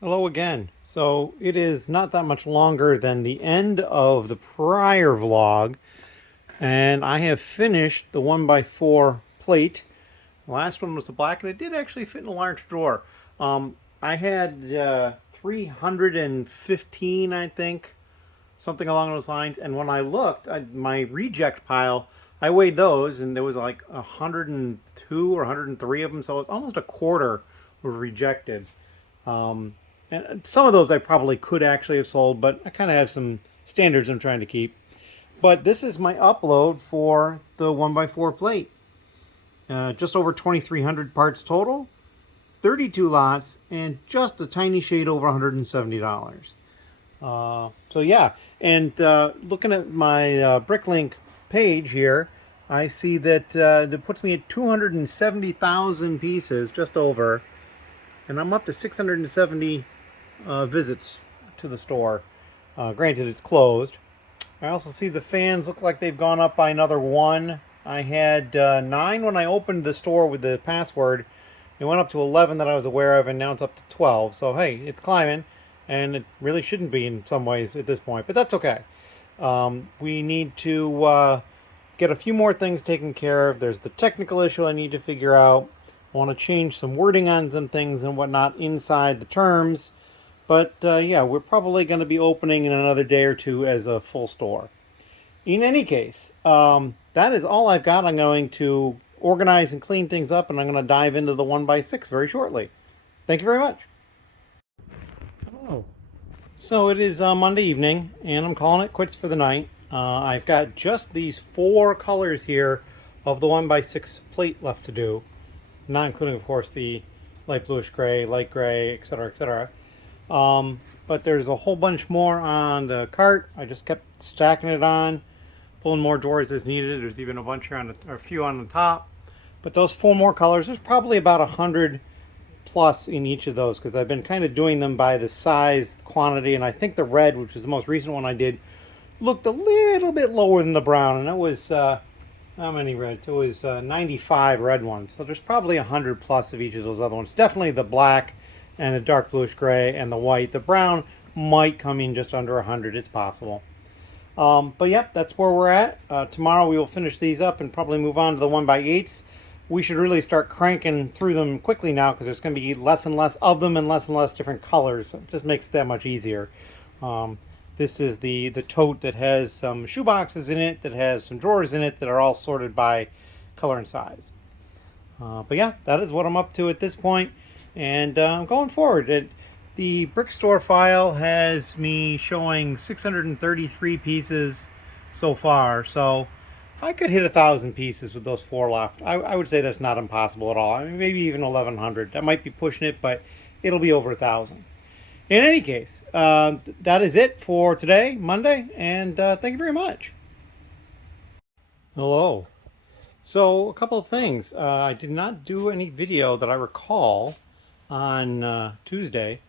Hello again. So it is not that much longer than the end of the prior vlog, and I have finished the 1x4 plate. The last one was the black, and it did actually fit in a large drawer. I had 315, I think, something along those lines. And when I looked at my reject pile, I weighed those, and there was like 102 or 103 of them, so it's almost a quarter were rejected. Um, and some of those I probably could actually have sold, but I kind of have some standards I'm trying to keep. But this is my upload for the 1x4 plate. Just over 2,300 parts total, 32 lots, and just a tiny shade over $170. So yeah, and looking at my Bricklink page here, I see that it puts me at 270,000 pieces, just over, and I'm up to 670 visits to the store. Granted, it's closed. I also see the fans look like they've gone up by another one. I had 9 when I opened the store with the password. It went up to 11 that I was aware of, and now it's up to 12. So, hey, it's climbing, and it really shouldn't be in some ways at this point, but that's okay. We need to get a few more things taken care of. There's the technical issue I need to figure out. I want to change some wording on some things and whatnot inside the terms. But yeah, we're probably going to be opening in another day or two as a full store. In any case, that is all I've got. I'm going to organize and clean things up, and I'm going to dive into the 1x6 very shortly. Thank you very much. Oh. So it is Monday evening, and I'm calling it quits for the night. I've got just these 4 colors here of the 1x6 plate left to do, not including, of course, the light bluish gray, light gray, etc., etc. But there's a whole bunch more on the cart. I just kept stacking it on, pulling more drawers as needed. There's even a bunch here on the, or a few on the top. But those 4 more colors, there's probably about 100 plus in each of those, because I've been kind of doing them by the size, quantity, and I think the red, which was the most recent one I did, looked a little bit lower than the brown, and it was how many reds? It was 95 red ones. So there's probably 100 plus of each of those other ones. Definitely the black and the dark bluish gray and the white. The brown might come in just under 100. It's possible. But yep, that's where we're at. Tomorrow we will finish these up and probably move on to the 1x8s. We should really start cranking through them quickly now, because there's going to be less and less of them and less different colors. It just makes it that much easier. This is the tote that has some shoe boxes in it, that has some drawers in it that are all sorted by color and size. But yeah, that is what I'm up to at this point. And going forward, the Brickstore file has me showing 633 pieces so far. So I could hit 1,000 pieces with those 4 left. I would say that's not impossible at all. I mean, maybe even 1,100. That might be pushing it, but it'll be over 1,000. In any case, that is it for today, Monday, and thank you very much. Hello. So, a couple of things. I did not do any video that I recall on Tuesday.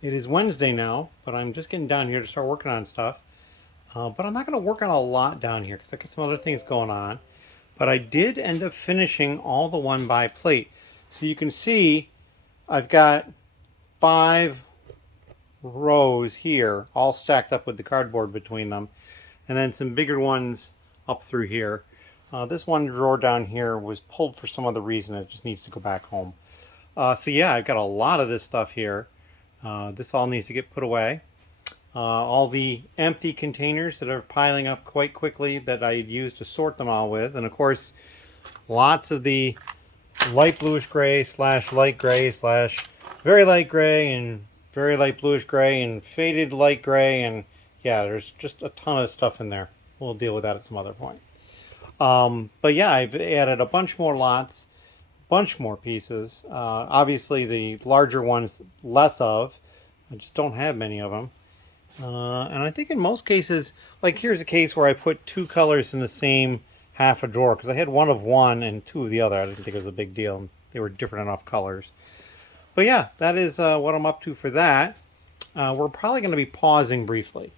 It is Wednesday now, but I'm just getting down here to start working on stuff. But I'm not going to work on a lot down here because I got some other things going on. But I did end up finishing all the 1x plate. So you can see I've got 5 rows here, all stacked up with the cardboard between them, and then some bigger ones up through here. This one drawer down here was pulled for some other reason. It just needs to go back home. So yeah, I've got a lot of this stuff here. This all needs to get put away. All the empty containers that are piling up quite quickly that I used to sort them all with, and of course lots of the light bluish gray slash light gray slash very light gray and very light bluish gray and faded light gray, and yeah, there's just a ton of stuff in there. We'll deal with that at some other point. But yeah, I've added a bunch more lots, bunch more pieces. Obviously the larger ones less of. I just don't have many of them. And I think in most cases, like here's a case where I put 2 colors in the same half a drawer, because I had 1 of one and 2 of the other. I didn't think it was a big deal. They were different enough colors. But yeah, that is what I'm up to for that. We're probably going to be pausing briefly.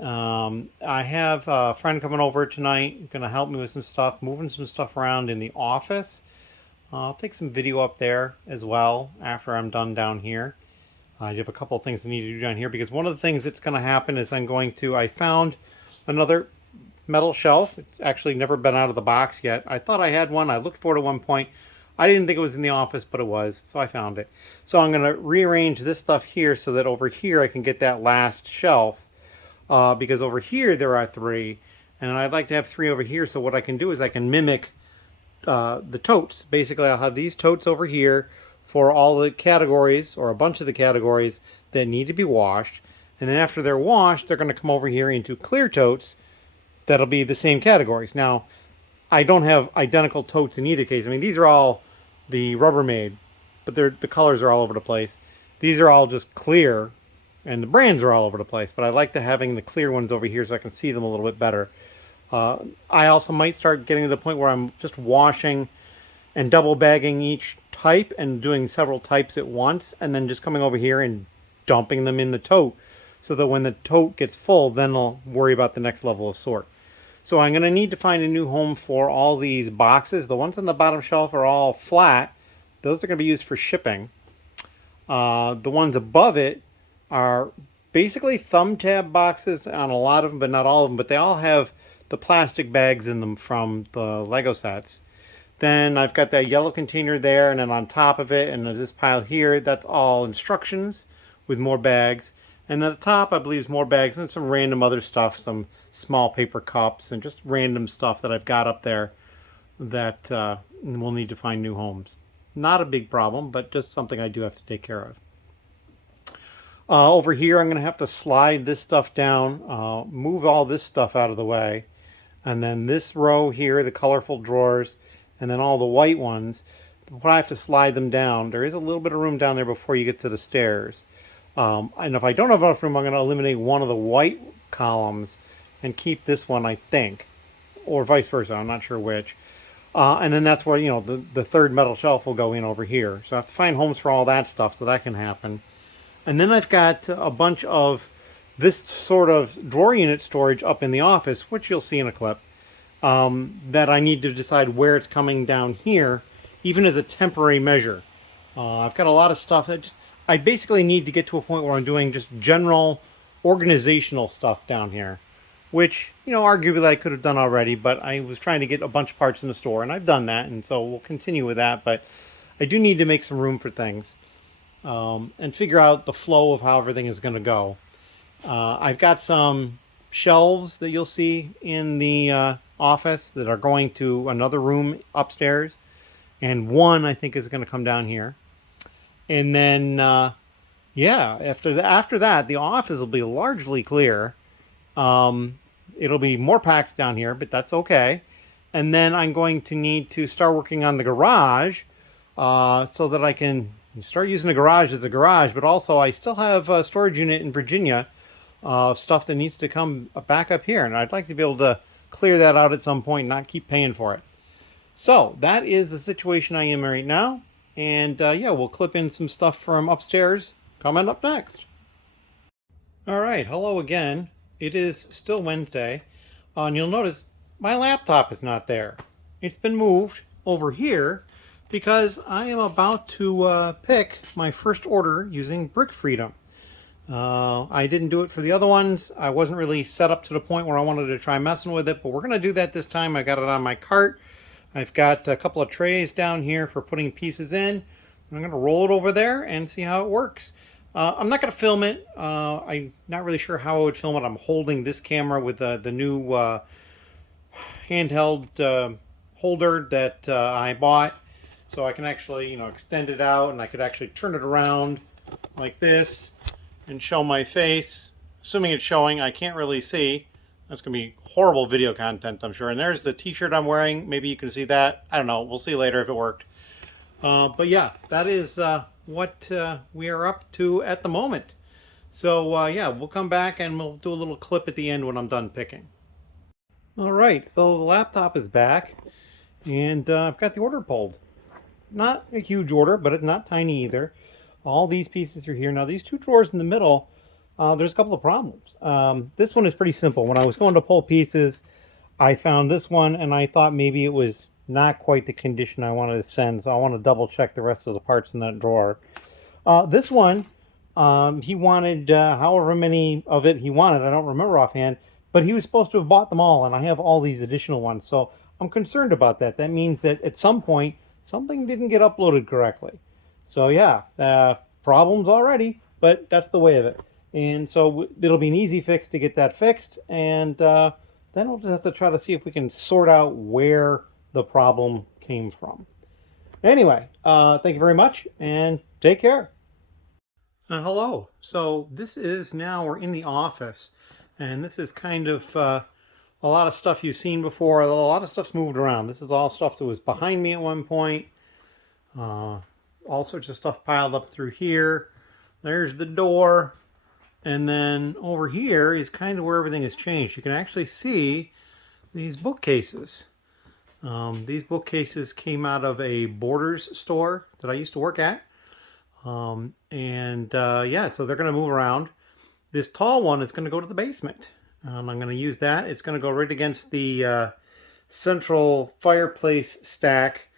I have a friend coming over tonight, going to help me with some stuff, moving some stuff around in the office. I'll take some video up there as well after I'm done down here. I have a couple of things I need to do down here, because one of the things that's going to happen is I found another metal shelf. It's actually never been out of the box yet. I thought I had one. I looked for it at one point. I didn't think it was in the office, but it was, so I found it. So I'm going to rearrange this stuff here so that over here I can get that last shelf, because over here there are 3, and I'd like to have 3 over here. So what I can do is I can mimic the totes. Basically, I'll have these totes over here for all the categories, or a bunch of the categories that need to be washed, and then after they're washed, they're going to come over here into clear totes that'll be the same categories. Now, I don't have identical totes in either case. I mean, these are all the Rubbermaid, but the colors are all over the place. These are all just clear, and the brands are all over the place, but I like having the clear ones over here so I can see them a little bit better. I also might start getting to the point where I'm just washing and double bagging each type and doing several types at once, and then just coming over here and dumping them in the tote, so that when the tote gets full, then I'll worry about the next level of sort. So I'm going to need to find a new home for all these boxes. The ones on the bottom shelf are all flat. Those are going to be used for shipping. The ones above it are basically thumb tab boxes on a lot of them, but not all of them. But they all have the plastic bags in them from the Lego sets. Then I've got that yellow container there, and then on top of it, and this pile here, that's all instructions with more bags. And at the top, I believe, is more bags and some random other stuff, some small paper cups, and just random stuff that I've got up there that we'll need to find new homes. Not a big problem, but just something I do have to take care of. Over here, I'm going to have to slide this stuff down, move all this stuff out of the way, and then this row here, the colorful drawers, and then all the white ones, I have to slide them down. There is a little bit of room down there before you get to the stairs. And if I don't have enough room, I'm going to eliminate one of the white columns and keep this one, I think, or vice versa. I'm not sure which. And then that's where, you know, the third metal shelf will go in over here. So I have to find homes for all that stuff, so that can happen. And then I've got a bunch of this sort of drawer unit storage up in the office, which you'll see in a clip, that I need to decide where it's coming down here, even as a temporary measure. I've got a lot of stuff that I basically need to get to a point where I'm doing just general organizational stuff down here, which, you know, arguably I could have done already, but I was trying to get a bunch of parts in the store, and I've done that, and so we'll continue with that. But I do need to make some room for things, and figure out the flow of how everything is going to go. I've got some shelves that you'll see in the office that are going to another room upstairs, and one I think is going to come down here. And then, yeah, after that, the office will be largely clear. It'll be more packed down here, but that's okay. And then I'm going to need to start working on the garage, so that I can start using the garage as a garage. But also, I still have a storage unit in Virginia, stuff that needs to come back up here, and I'd like to be able to clear that out at some point and not keep paying for it. So that is the situation I am right now. And yeah, we'll clip in some stuff from upstairs coming up next. All right, hello again. It is still Wednesday, and you'll notice my laptop is not there. It's been moved over here because I am about to pick my first order using Brick Freedom. I didn't do it for the other ones. I wasn't really set up to the point where I wanted to try messing with it, but we're going to do that this time. I got it on my cart. I've got a couple of trays down here for putting pieces in. I'm going to roll it over there and see how it works. I'm not going to film it. I'm not really sure how I would film it. I'm holding this camera with the new handheld holder that I bought, so I can actually, you know, extend it out, and I could actually turn it around like this and show my face. Assuming it's showing, I can't really see. That's going to be horrible video content, I'm sure. And there's the t-shirt I'm wearing. Maybe you can see that. I don't know. We'll see later if it worked. But yeah, that is what we are up to at the moment. So yeah, we'll come back and we'll do a little clip at the end when I'm done picking. All right, so the laptop is back, and I've got the order pulled. Not a huge order, but it's not tiny either. All these pieces are here. Now, these two drawers in the middle, there's a couple of problems. This one is pretty simple. When I was going to pull pieces, I found this one, and I thought maybe it was not quite the condition I wanted to send, so I want to double check the rest of the parts in that drawer. This one He wanted however many of it he wanted. I don't remember offhand, but he was supposed to have bought them all, and I have all these additional ones. So I'm concerned about that. That means that at some point something didn't get uploaded correctly. So yeah, problems already, but that's the way of it. And so it'll be an easy fix to get that fixed, and then we'll just have to try to see if we can sort out where the problem came from. Anyway, thank you very much, and take care. Hello. So this is now we're in the office, and this is kind of a lot of stuff you've seen before. A lot of stuff's moved around. This is all stuff that was behind me at one point. All sorts of stuff piled up through here. There's the door, and then over here is kind of where everything has changed. You can actually see these bookcases. These bookcases came out of a Borders store that I used to work at. Yeah, so they're going to move around. This tall one is going to go to the basement. I'm going to use that. It's going to go right against the central fireplace stack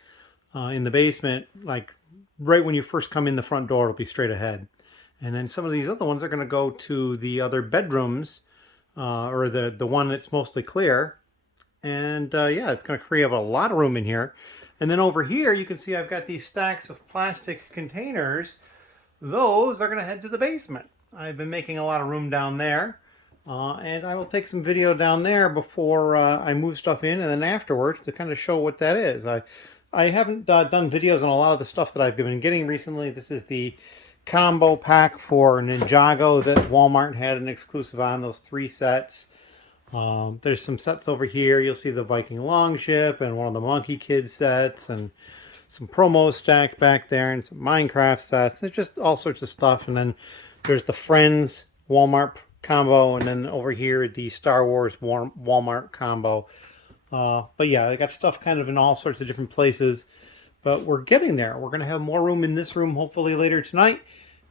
in the basement, like right when you first come in the front door, it'll be straight ahead. And then some of these other ones are going to go to the other bedrooms, or the one that's mostly clear. And yeah, it's going to create a lot of room in here. And then over here, you can see I've got these stacks of plastic containers. Those are going to head to the basement. I've been making a lot of room down there. And I will take some video down there before I move stuff in, and then afterwards to kind of show what that is. I haven't done videos on a lot of the stuff that I've been getting recently. This is the combo pack for Ninjago that Walmart had an exclusive on, those 3 sets. There's some sets over here. You'll see the Viking Longship and one of the Monkey Kid sets and some promos stacked back there and some Minecraft sets. There's just all sorts of stuff. And then there's the Friends Walmart combo, and then over here the Star Wars Walmart combo. But yeah, I got stuff kind of in all sorts of different places. But we're getting there. We're going to have more room in this room hopefully later tonight.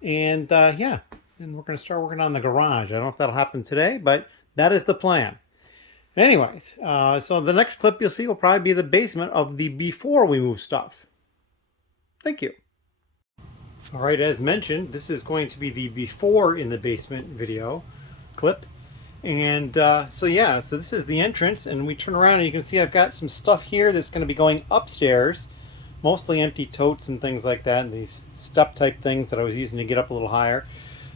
And yeah, and we're going to start working on the garage. I don't know if that'll happen today, but that is the plan. Anyways, so the next clip you'll see will probably be the basement of the before we move stuff. Thank you. All right, as mentioned, this is going to be the before in the basement video clip. And so yeah, so this is the entrance, and we turn around and you can see I've got some stuff here that's going to be going upstairs. Mostly empty totes and things like that, and these step type things that I was using to get up a little higher.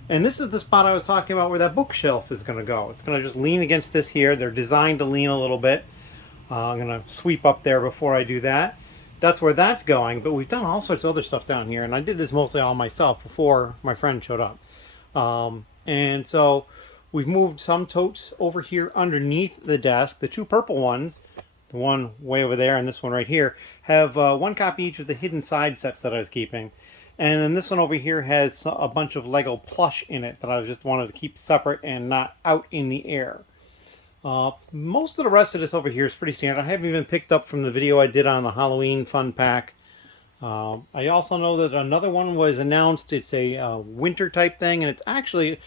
And this is the spot I was talking about where that bookshelf is going to go. It's going to just lean against this here. They're designed to lean a little bit. I'm going to sweep up there before I do that. That's where that's going, but we've done all sorts of other stuff down here, and I did this mostly all myself before my friend showed up. And so we've moved some totes over here underneath the desk. The 2 purple ones, the one way over there and this one right here, have 1 copy each of the hidden side sets that I was keeping. And then this one over here has a bunch of Lego plush in it that I just wanted to keep separate and not out in the air. Most of the rest of this over here is pretty standard. I haven't even picked up from the video I did on the Halloween fun pack. I also know that another one was announced. It's a winter type thing, and it's actually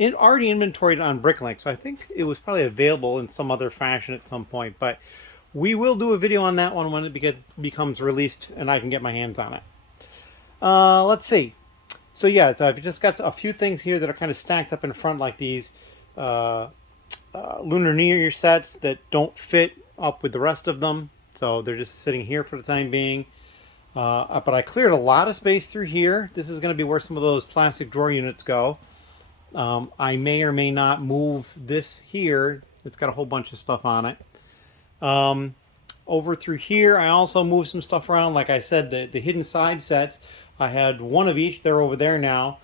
already inventoried on Bricklink. So I think it was probably available in some other fashion at some point. But we will do a video on that one when it becomes released and I can get my hands on it. Let's see. So yeah, so I've just got a few things here that are kind of stacked up in front, like these Lunar New Year sets that don't fit up with the rest of them. So they're just sitting here for the time being. But I cleared a lot of space through here. This is going to be where some of those plastic drawer units go. I may or may not move this here. It's got a whole bunch of stuff on it. Over through here, I also moved some stuff around. Like I said, the hidden side sets, I had 1 of each. They're over there now.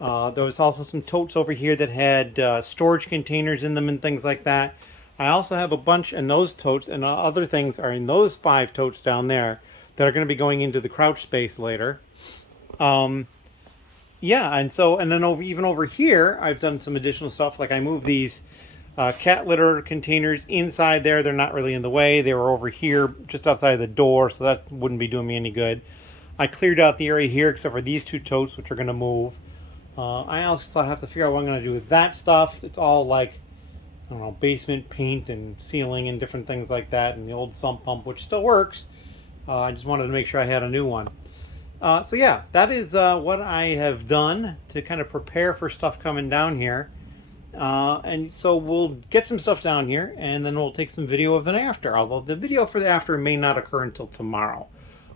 There was also some totes over here that had storage containers in them and things like that. I also have a bunch in those totes, and other things are in those 5 totes down there that are going to be going into the crouch space later. Yeah, and then even over here, I've done some additional stuff. Like I moved these cat litter containers inside there. They're not really in the way. They were over here just outside the door, so that wouldn't be doing me any good. I cleared out the area here except for these 2 totes, which are going to move. I also have to figure out what I'm going to do with that stuff. It's all like, I don't know, basement paint and ceiling and different things like that, and the old sump pump, which still works. I just wanted to make sure I had a new one. So yeah, that is what I have done to kind of prepare for stuff coming down here. And so we'll get some stuff down here, and then we'll take some video of an after. Although the video for the after may not occur until tomorrow.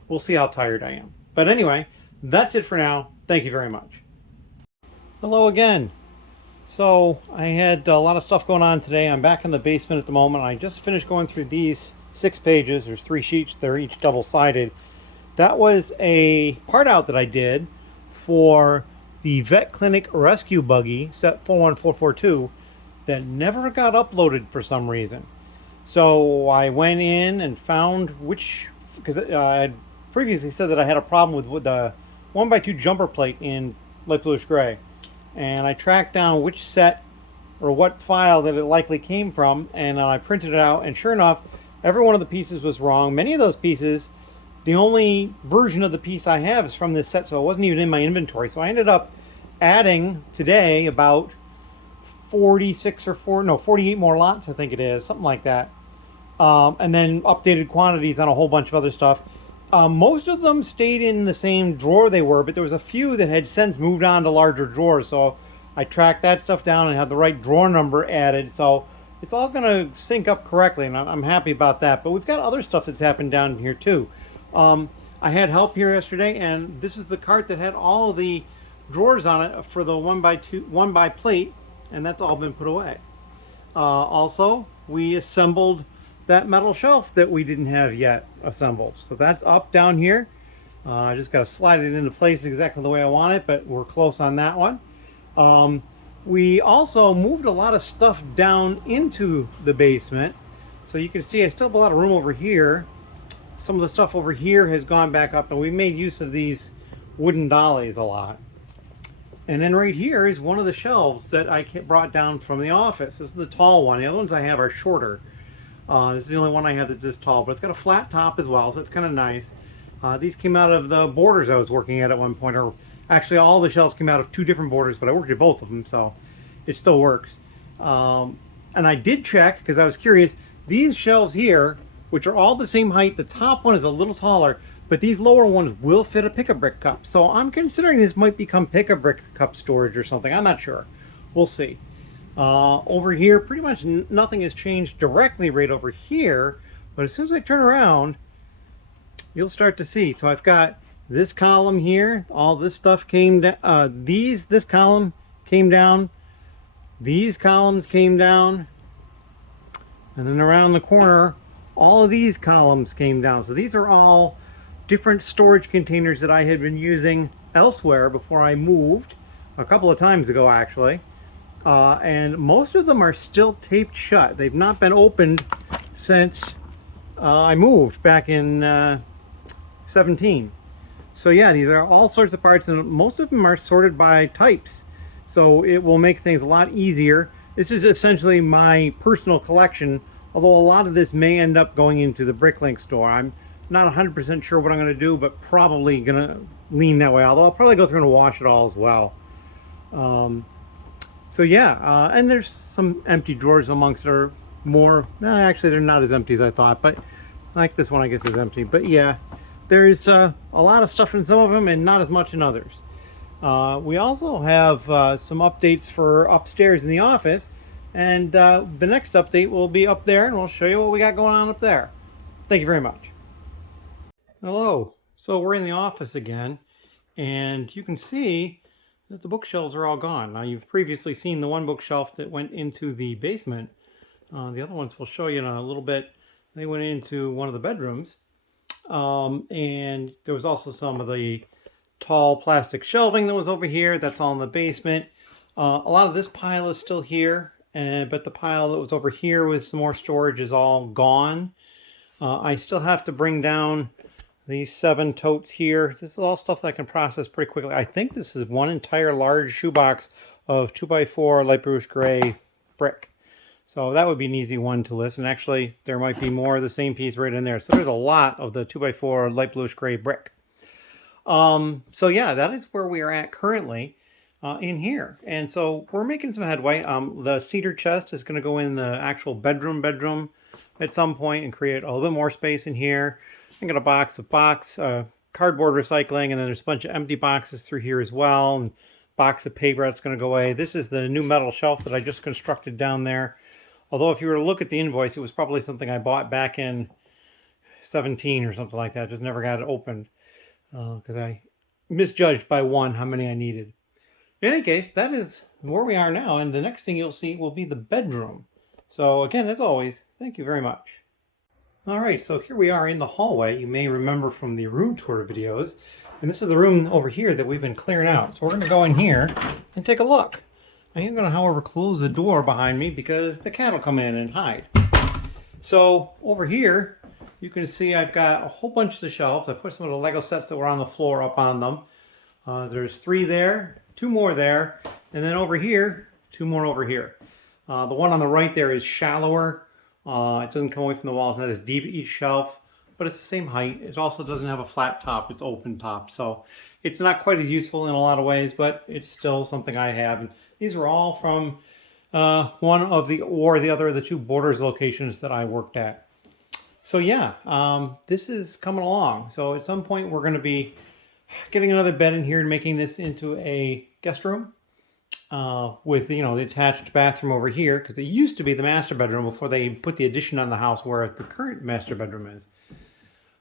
We'll see how tired I am. But anyway, that's it for now. Thank you very much. Hello again. So I had a lot of stuff going on today. I'm back in the basement at the moment. I just finished going through these 6 pages. There's 3 sheets. They're each double-sided. That was a part out that I did for the Vet Clinic Rescue Buggy set 41442 that never got uploaded for some reason. So I went in and found which, because I had previously said that I had a problem with the 1x2 jumper plate in light bluish gray. And I tracked down which set or what file that it likely came from, and I printed it out, and sure enough, every one of the pieces was wrong. Many of those pieces, the only version of the piece I have is from this set, so it wasn't even in my inventory. So I ended up adding today about 48 more lots, I think it is, something like that. And then updated quantities on a whole bunch of other stuff. Most of them stayed in the same drawer they were, but there was a few that had since moved on to larger drawers, so I tracked that stuff down and had the right drawer number added, so it's all going to sync up correctly, and I'm happy about that. But we've got other stuff that's happened down here too. I had help here yesterday, and this is the cart that had all of the drawers on it for the 1x plate, and that's all been put away. Also, we assembled that metal shelf that we didn't have yet assembled. So that's up down here. I just got to slide it into place exactly the way I want it, but we're close on that one. We also moved a lot of stuff down into the basement. So you can see I still have a lot of room over here. Some of the stuff over here has gone back up, and we made use of these wooden dollies a lot. And then right here is one of the shelves that I brought down from the office. This is the tall one. The other ones I have are shorter. This is the only one I have that's this tall, but it's got a flat top as well, so it's kind of nice. These came out of the borders I was working at one point, or actually all the shelves came out of 2 different borders, but I worked at both of them, so it still works. And I did check, because I was curious, these shelves here, which are all the same height, the top one is a little taller, but these lower ones will fit a pick-a-brick cup. So I'm considering this might become pick-a-brick cup storage or something. I'm not sure. We'll see. Over here, pretty much nothing has changed directly right over here, but as soon as I turn around, you'll start to see. So I've got this column here, all this stuff came down, this column came down, these columns came down, and then around the corner, all of these columns came down. So these are all different storage containers that I had been using elsewhere before I moved, a couple of times ago actually. And most of them are still taped shut. They've not been opened since I moved back in 17. So yeah, these are all sorts of parts, and most of them are sorted by types. So it will make things a lot easier. This is essentially my personal collection, although a lot of this may end up going into the Bricklink store. I'm not 100% sure what I'm going to do, but probably going to lean that way, although I'll probably go through and wash it all as well. So yeah, and there's some empty drawers amongst our more, actually they're not as empty as I thought, but like this one I guess is empty. But yeah, there's a lot of stuff in some of them and not as much in others. We also have some updates for upstairs in the office, and the next update will be up there, and we'll show you what we got going on up there. Thank you very much. Hello. So we're in the office again, and you can see that the bookshelves are all gone. Now, you've previously seen the one bookshelf that went into the basement. The other ones we'll show you in a little bit. They went into one of the bedrooms. And there was also some of the tall plastic shelving that was over here. That's all in the basement. A lot of this pile is still here, but the pile that was over here with some more storage is all gone. I still have to bring down these 7 totes here. This is all stuff that I can process pretty quickly. I think this is one entire large shoebox of 2x4 light bluish gray brick. So that would be an easy one to list. And actually, there might be more of the same piece right in there. So there's a lot of the 2x4 light bluish gray brick. So yeah, that is where we are at currently in here. And so we're making some headway. The cedar chest is going to go in the actual bedroom at some point and create a little bit more space in here. I got a cardboard recycling, and then there's a bunch of empty boxes through here as well, and box of paper that's going to go away. This is the new metal shelf that I just constructed down there. Although if you were to look at the invoice, it was probably something I bought back in 17 or something like that. Just never got it opened because I misjudged by one how many I needed. In any case, that is where we are now, and the next thing you'll see will be the bedroom. So again, as always, thank you very much. All right, so here we are in the hallway. You may remember from the room tour videos, and this is the room over here that we've been clearing out. So we're going to go in here and take a look. I am going to, however, close the door behind me because the cat will come in and hide. So over here, you can see I've got a whole bunch of the shelves. I put some of the Lego sets that were on the floor up on them. There's 3 there, 2 more there, and then over here, 2 more over here. The one on the right there is shallower. It doesn't come away from the walls, not as deep each shelf, but it's the same height. It also doesn't have a flat top, it's open top. So it's not quite as useful in a lot of ways, but it's still something I have. And these are all from one of the, or the other of the 2 Borders locations that I worked at. So yeah, this is coming along. So at some point we're going to be getting another bed in here and making this into a guest room. With, you know, the attached bathroom over here, because it used to be the master bedroom before they put the addition on the house where the current master bedroom is.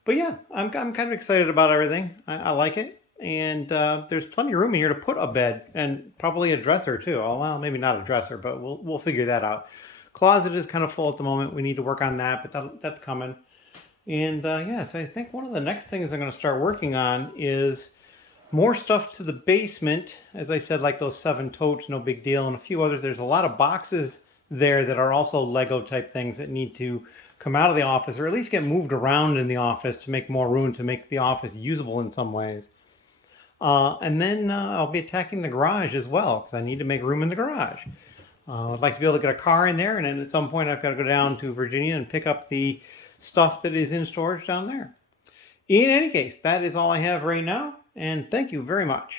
But yeah, I'm kind of excited about everything. I like it, and there's plenty of room in here to put a bed and probably a dresser too. Oh, well, maybe not a dresser, but we'll figure that out. Closet is kind of full at the moment. We need to work on that, but that's coming. And yeah, so I think one of the next things I'm going to start working on is more stuff to the basement. As I said, like those 7 totes, no big deal, and a few others. There's a lot of boxes there that are also Lego type things that need to come out of the office, or at least get moved around in the office to make more room, to make the office usable in some ways. And then I'll be attacking the garage as well, because I need to make room in the garage. I'd like to be able to get a car in there, and then at some point I've got to go down to Virginia and pick up the stuff that is in storage down there. In any case, that is all I have right now. And thank you very much.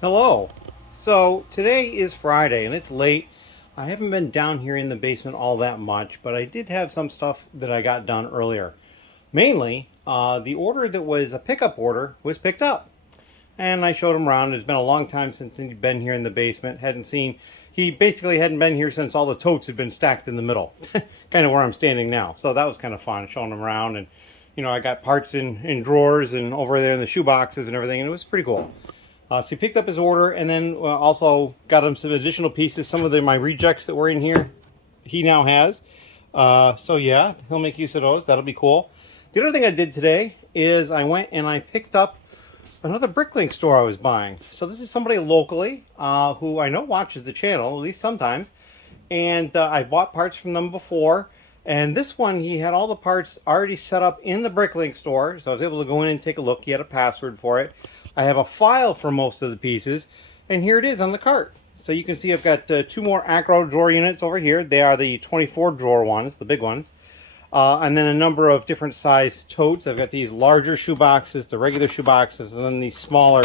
Hello. So today is Friday and it's late. I haven't been down here in the basement all that much, but I did have some stuff that I got done earlier. Mainly, the order that was a pickup order was picked up. And I showed him around. It's been a long time since he'd been here in the basement. He basically hadn't been here since all the totes had been stacked in the middle. Kind of where I'm standing now. So that was kind of fun, showing him around. And you know, I got parts in drawers and over there in the shoe boxes and everything, and it was pretty cool. So he picked up his order, and then also got him some additional pieces. Some of my rejects that were in here, he now has. So yeah, he'll make use of those. That'll be cool. The other thing I did today is I went and I picked up another Bricklink store I was buying. So this is somebody locally who I know watches the channel, at least sometimes. And I bought parts from them before. And this one, he had all the parts already set up in the Bricklink store, so I was able to go in and take a look. He had a password for it. I have a file for most of the pieces, and here it is on the cart. So you can see I've got 2 more Acro drawer units over here. They are the 24 drawer ones, the big ones. And then a number of different size totes. I've got these larger shoe boxes, the regular shoe boxes, and then these smaller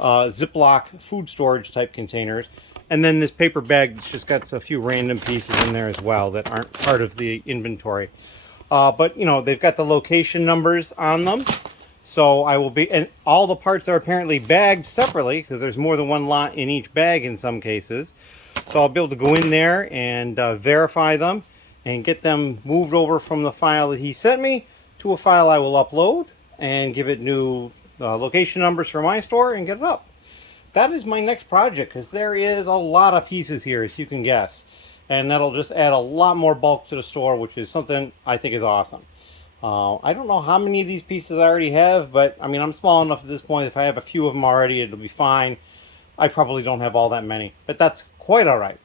Ziploc food storage type containers. And then this paper bag that's just got a few random pieces in there as well that aren't part of the inventory. But, you know, they've got the location numbers on them. So I will be, and all the parts are apparently bagged separately because there's more than one lot in each bag in some cases. So I'll be able to go in there and verify them and get them moved over from the file that he sent me to a file I will upload and give it new location numbers for my store and get it up. That is my next project, because there is a lot of pieces here, as you can guess. And that'll just add a lot more bulk to the store, which is something I think is awesome. I don't know how many of these pieces I already have, but I mean, I'm small enough at this point. If I have a few of them already, it'll be fine. I probably don't have all that many, but that's quite all right.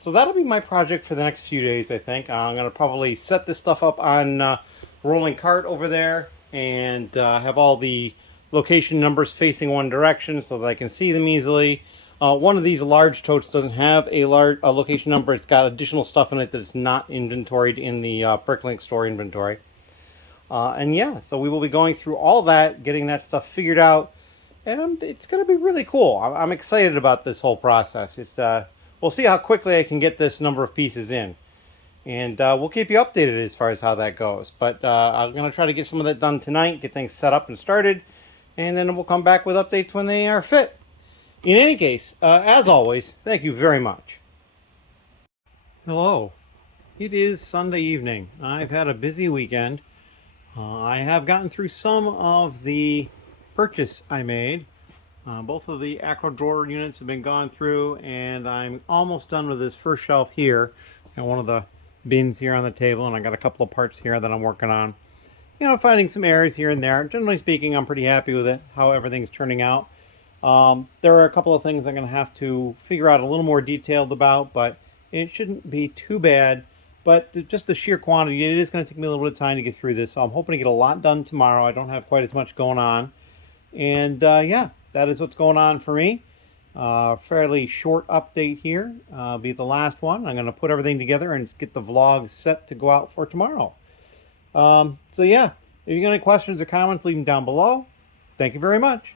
So that'll be my project for the next few days, I think. I'm going to probably set this stuff up on rolling cart over there and have all the location numbers facing one direction so that I can see them easily. One of these large totes doesn't have a location number. It's got additional stuff in it that's not inventoried in the Bricklink store inventory. And yeah, so we will be going through all that, getting that stuff figured out, and it's going to be really cool. I'm excited about this whole process. We'll see how quickly I can get this number of pieces in. And we'll keep you updated as far as how that goes. But I'm going to try to get some of that done tonight, get things set up and started, and then we'll come back with updates when they are fit. In any case, as always, thank you very much. Hello. It is Sunday evening. I've had a busy weekend. I have gotten through some of the purchase I made. Both of the Acro drawer units have been gone through, and I'm almost done with this first shelf here and one of the bins here on the table, and I got a couple of parts here that I'm working on. You know, finding some errors here and there. Generally speaking, I'm pretty happy with it, how everything's turning out. There are a couple of things I'm going to have to figure out a little more detailed about, but it shouldn't be too bad. But just the sheer quantity, it is going to take me a little bit of time to get through this, so I'm hoping to get a lot done tomorrow. I don't have quite as much going on. And yeah, that is what's going on for me. Fairly short update here. Be the last one. I'm going to put everything together and get the vlog set to go out for tomorrow. So yeah, if you got any questions or comments, leave them down below. Thank you very much.